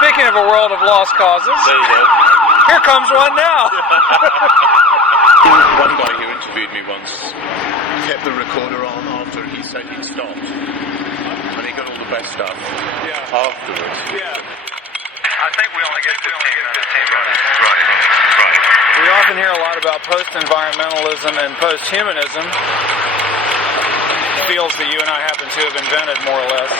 Speaking of a world of lost causes, there you go. Here comes one now. One guy who interviewed me once kept the recorder on after he said he'd stopped, and he got all the best stuff afterwards. Yeah. I think we only get 15 minutes. Right. We often hear a lot about post-environmentalism and post-humanism, fields that you and I happen to have invented, more or less,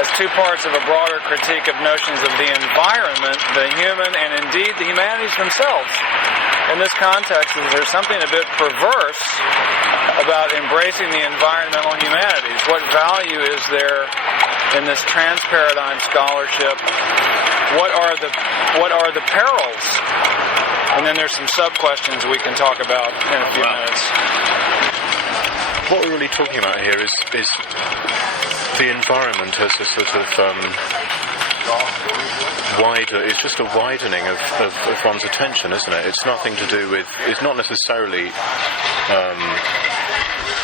as two parts of a broader critique of notions of the environment, the human, and indeed the humanities themselves. In this context, there's something a bit perverse about embracing the environmental humanities. What value is there in this trans-paradigm scholarship? What are the perils? And then there's some sub-questions we can talk about in a few minutes. What we're really talking about here is the environment as a sort of it's just a widening of one's attention, isn't it? It's nothing to do with, it's not necessarily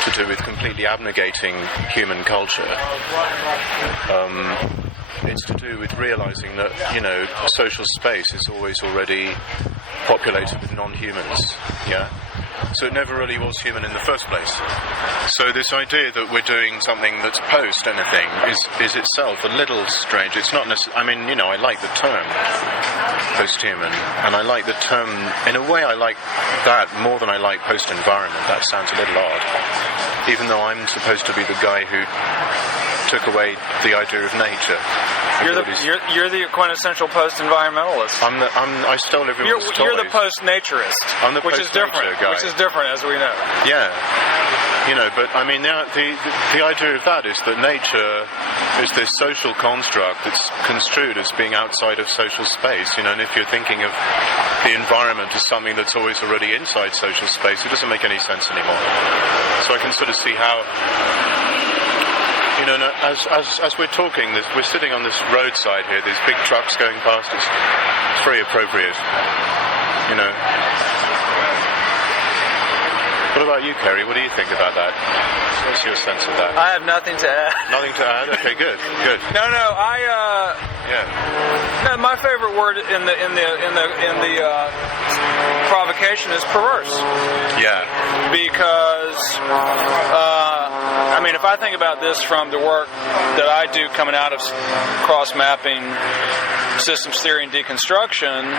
to do with completely abnegating human culture. It's to do with realizing that, social space is always already populated with non-humans, So it never really was human in the first place. So this idea that we're doing something that's post anything is itself a little strange. It's not necessarily, I like the term post-human, and I like the term, in a way I like that more than I like post-environment. That sounds a little odd. Even though I'm supposed to be the guy who took away the idea of nature. You're the quintessential post-environmentalist. I still live in You're the post-naturist. I'm the which is different. guy. Which is different, as we know. Yeah. But the idea of that is that nature is this social construct that's construed as being outside of social space. And if you're thinking of the environment as something that's always already inside social space, it doesn't make any sense anymore. So I can sort of see how. As we're talking, we're sitting on this roadside here, these big trucks going past us. It's very appropriate, What about you, Cary? What do you think about that? What's your sense of that? I have nothing to add. Nothing to add? Okay, good. No, my favorite word in the provocation is perverse. Yeah. Because if I think about this from the work that I do coming out of cross-mapping systems theory and deconstruction,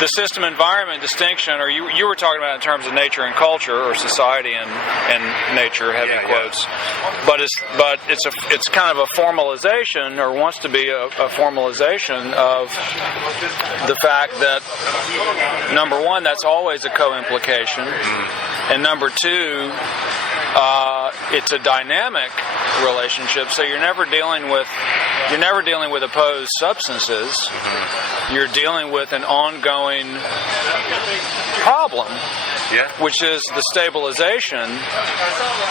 the system-environment distinction, or you were talking about in terms of nature and culture, or society and nature, heavy quotes, but it's kind of a formalization, or wants to be a formalization of the fact that, number one, that's always a co-implication, and number two, it's a dynamic relationship. So you're never dealing with opposed substances. You're dealing with an ongoing problem, which is the stabilization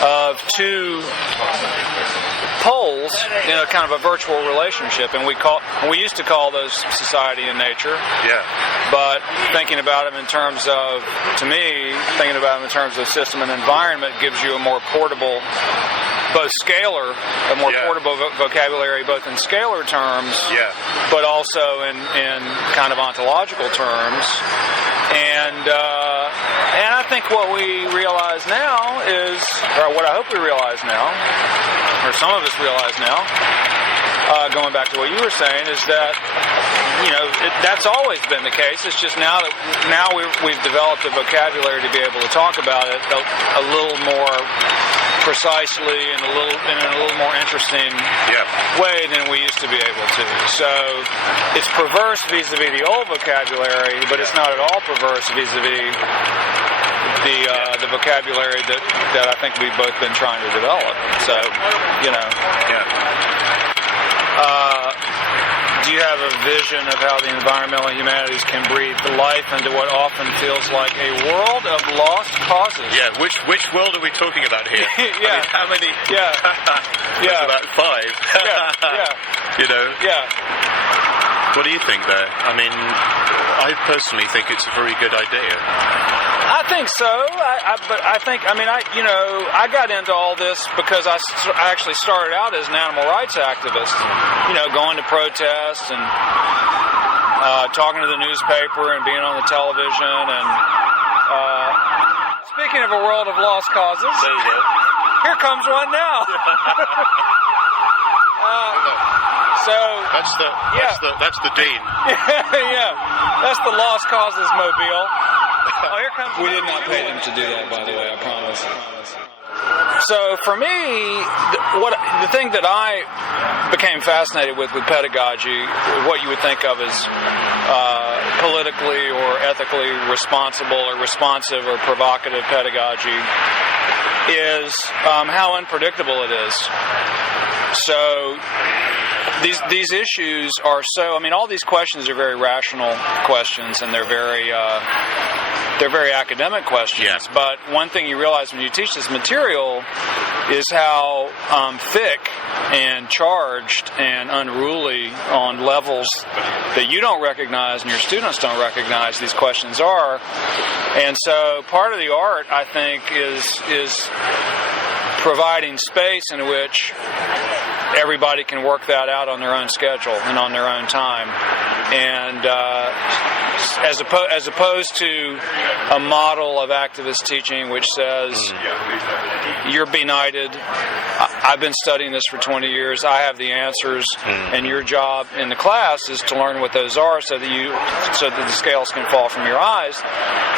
of two poles in a kind of a virtual relationship, and we used to call those society and nature. But thinking about them in terms of system and environment gives you a more portable, portable vocabulary, both in scalar terms, but also in kind of ontological terms. And I think what we realize now is, or what I hope we realize now, or some of us realize now, going back to what you were saying, is that that's always been the case. It's just now we've developed a vocabulary to be able to talk about it a little more precisely and in a little more interesting way than we used to be able to. So it's perverse vis-a-vis the old vocabulary, but it's not at all perverse vis-a-vis the vocabulary that I think we've both been trying to develop. So, do you have a vision of how the environmental humanities can breathe life into what often feels like a world of lost causes? Yeah, which world are we talking about here? How many? About 5. What do you think there? I mean, I personally think it's a very good idea. I think so, but I got into all this because I actually started out as an animal rights activist, going to protests and talking to the newspaper and being on the television. And speaking of a world of lost causes, there you go. Here comes one now. That's the dean. Yeah, that's the Lost Causes mobile. Oh, here comes. We did not pay them to do that, by the way. I promise. So for me, the thing that I became fascinated with pedagogy, what you would think of as politically or ethically responsible or responsive or provocative pedagogy, is how unpredictable it is. So these issues are so. I mean, all these questions are very rational questions, and they're very academic questions. Yeah. But one thing you realize when you teach this material is how thick and charged and unruly on levels that you don't recognize and your students don't recognize these questions are. And so part of the art, I think, is providing space in which everybody can work that out on their own schedule and on their own time. And as opposed to a model of activist teaching which says, you're benighted, I've been studying this for 20 years, I have the answers, and your job in the class is to learn what those are so that the scales can fall from your eyes.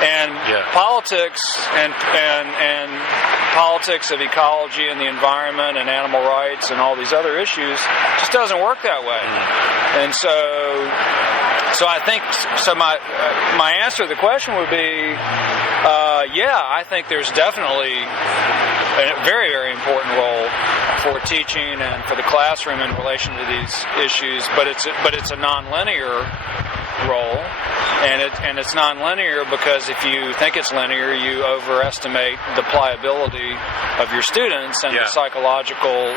And politics and politics of ecology and the environment and animal rights and all these other issues just doesn't work that way. And so I think my answer to the question would be, I think there's definitely a very, very important role for teaching and for the classroom in relation to these issues, but it's a nonlinear role, and it's nonlinear because if you think it's linear, you overestimate the pliability of your students and the psychological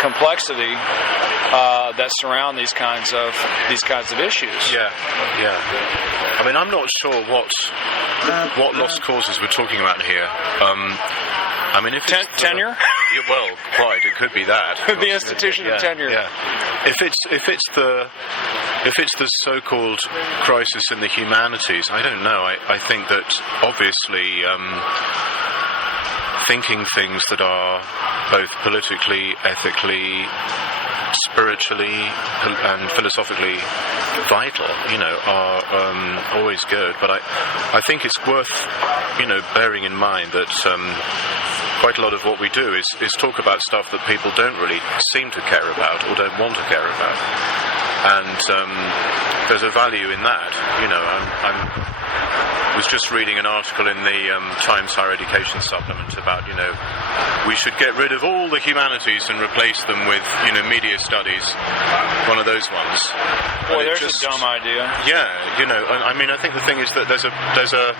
complexity that surround these kinds of issues. Yeah. I mean, I'm not sure what lost causes we're talking about here. I mean, if it's tenure. Well, quite. It could be that. The institution of tenure. Yeah. If it's the so-called crisis in the humanities, I don't know. I think that obviously thinking things that are both politically, ethically, spiritually, and philosophically vital, are always good. But I think it's worth, bearing in mind that quite a lot of what we do is talk about stuff that people don't really seem to care about or don't want to care about. And there's a value in that. I was just reading an article in the Times Higher Education supplement about, we should get rid of all the humanities and replace them with, media studies, one of those ones. Well, there's a dumb idea. Yeah, I mean, I think the thing is that there's a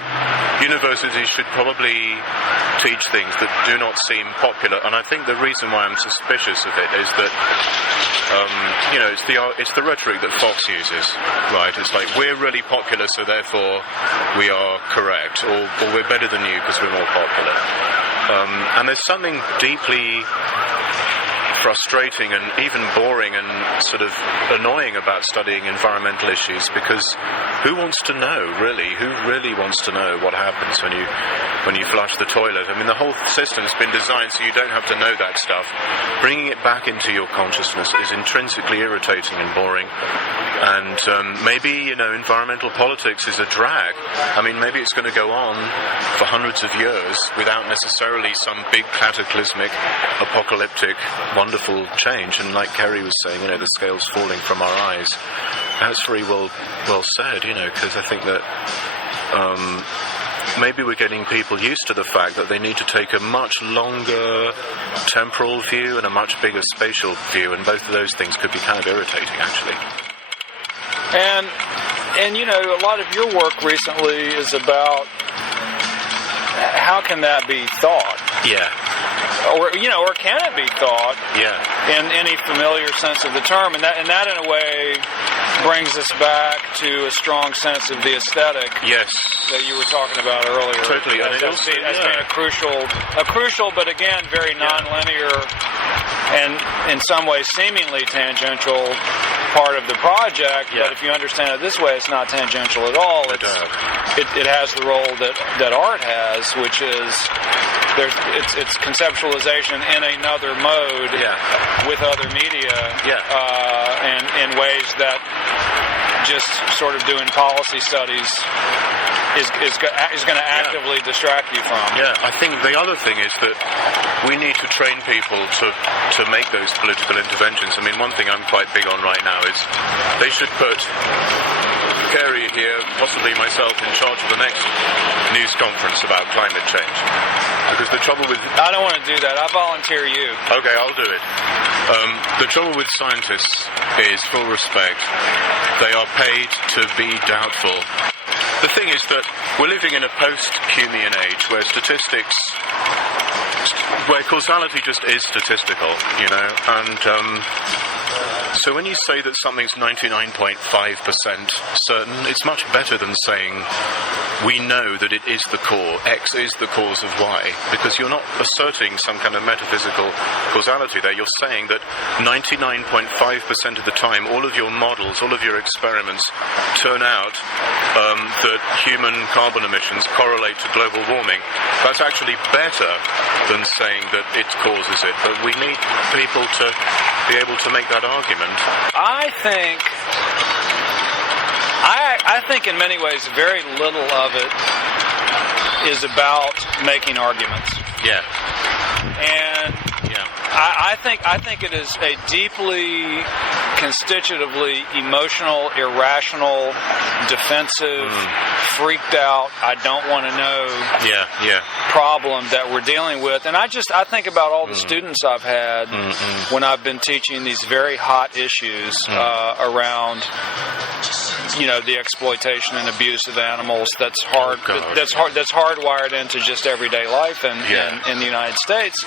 universities should probably teach things that do not seem popular, and I think the reason why I'm suspicious of it is that, it's the rhetoric that Fox uses, right? It's like, we're really popular, so therefore we are correct, or we're better than you because we're more popular. And there's something deeply frustrating and even boring and sort of annoying about studying environmental issues, because who wants to know, really? Who really wants to know what happens when you flush the toilet? I mean, the whole system's been designed so you don't have to know that stuff. Bringing it back into your consciousness is intrinsically irritating and boring. And maybe, environmental politics is a drag. I mean, maybe it's going to go on for hundreds of years without necessarily some big cataclysmic, apocalyptic, wonderful change. And like Cary was saying, the scales falling from our eyes. That's very well said, because I think that maybe we're getting people used to the fact that they need to take a much longer temporal view and a much bigger spatial view, and both of those things could be kind of irritating, actually. And a lot of your work recently is about how can that be thought? Yeah. or can it be thought in any familiar sense of the term? And that in a way brings us back to a strong sense of the aesthetic that you were talking about earlier. Totally. As being a crucial, but again, very nonlinear and in some ways seemingly tangential part of the project. But if you understand it this way, it's not tangential at all. It has the role that art has, which is it's conceptualization in another mode with other media, and in ways that just sort of doing policy studies is going to actively distract you from. Yeah, I think the other thing is that we need to train people to make those political interventions. I mean, one thing I'm quite big on right now is they should put Cary here, possibly myself, in charge of the next news conference about climate change. Because the trouble with... I don't want to do that. I volunteer you. Okay, I'll do it. The trouble with scientists is, full respect, they are paid to be doubtful. The thing is that we're living in a post-Humean age where where causality just is statistical, and so when you say that something's 99.5% certain, it's much better than saying we know that it is the core, X is the cause of Y, because you're not asserting some kind of metaphysical causality there. You're saying that 99.5% of the time, all of your models, all of your experiments turn out that human carbon emissions correlate to global warming. That's actually better than saying that it causes it, but we need people to be able to make that argument. I think in many ways very little of it is about making arguments. Yeah. And I think it is a deeply constitutively emotional, irrational, defensive, freaked out, I don't want to know problem that we're dealing with. And I think about all the students I've had when I've been teaching these very hot issues around the exploitation and abuse of animals that's hardwired into just everyday life in the United States.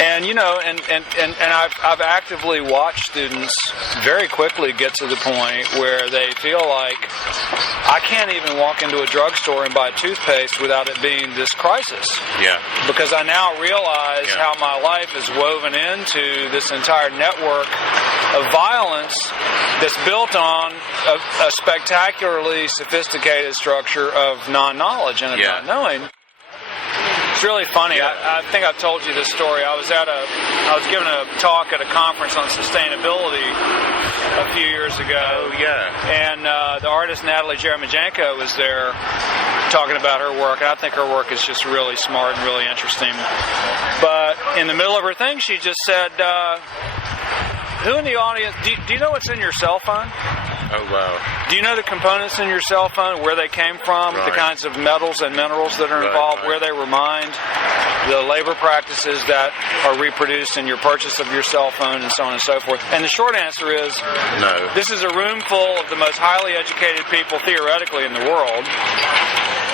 And I've actively watched students very quickly get to the point where they feel like I can't even walk into a drugstore and buy toothpaste without it being this crisis. Because I now realize how my life is woven into this entire network of violence that's built on a spectacularly sophisticated structure of non-knowledge and of not knowing. It's really funny. I think I've told you this story. I was giving a talk at a conference on sustainability a few years ago. And the artist Natalie Jeremijenko was there talking about her work. And I think her work is just really smart and really interesting. But in the middle of her thing, she just said, who in the audience, do you know what's in your cell phone? Oh, wow. Do you know the components in your cell phone, where they came from, the kinds of metals and minerals that are involved, where they were mined, the labor practices that are reproduced in your purchase of your cell phone, and so on and so forth? And the short answer is no. This is a room full of the most highly educated people, theoretically, in the world,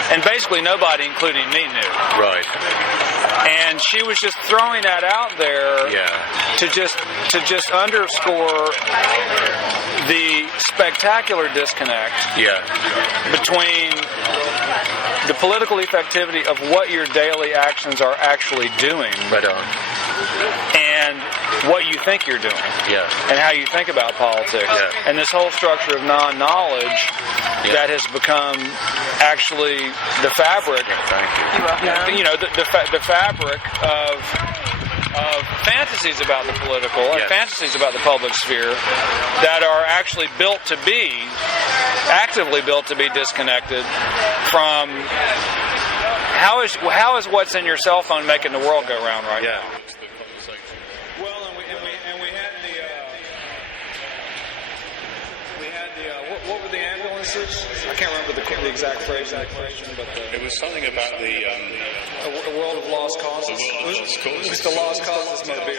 and basically nobody, including me, knew. Right. And she was just throwing that out there to just underscore the spectacular disconnect between the political effectivity of what your daily actions are actually doing and what you think you're doing and how you think about politics. And this whole structure of non-knowledge that has become actually the fabric, the fabric of fantasies about the political and fantasies about the public sphere that are actually actively built to be disconnected from how is what's in your cell phone making the world go round right now. Well, and we had what were the ambulances? I can't remember the exact phrase in the question, but it was something about the a world of lost causes. The world of lost causes. It was the Lost Causes Mobile.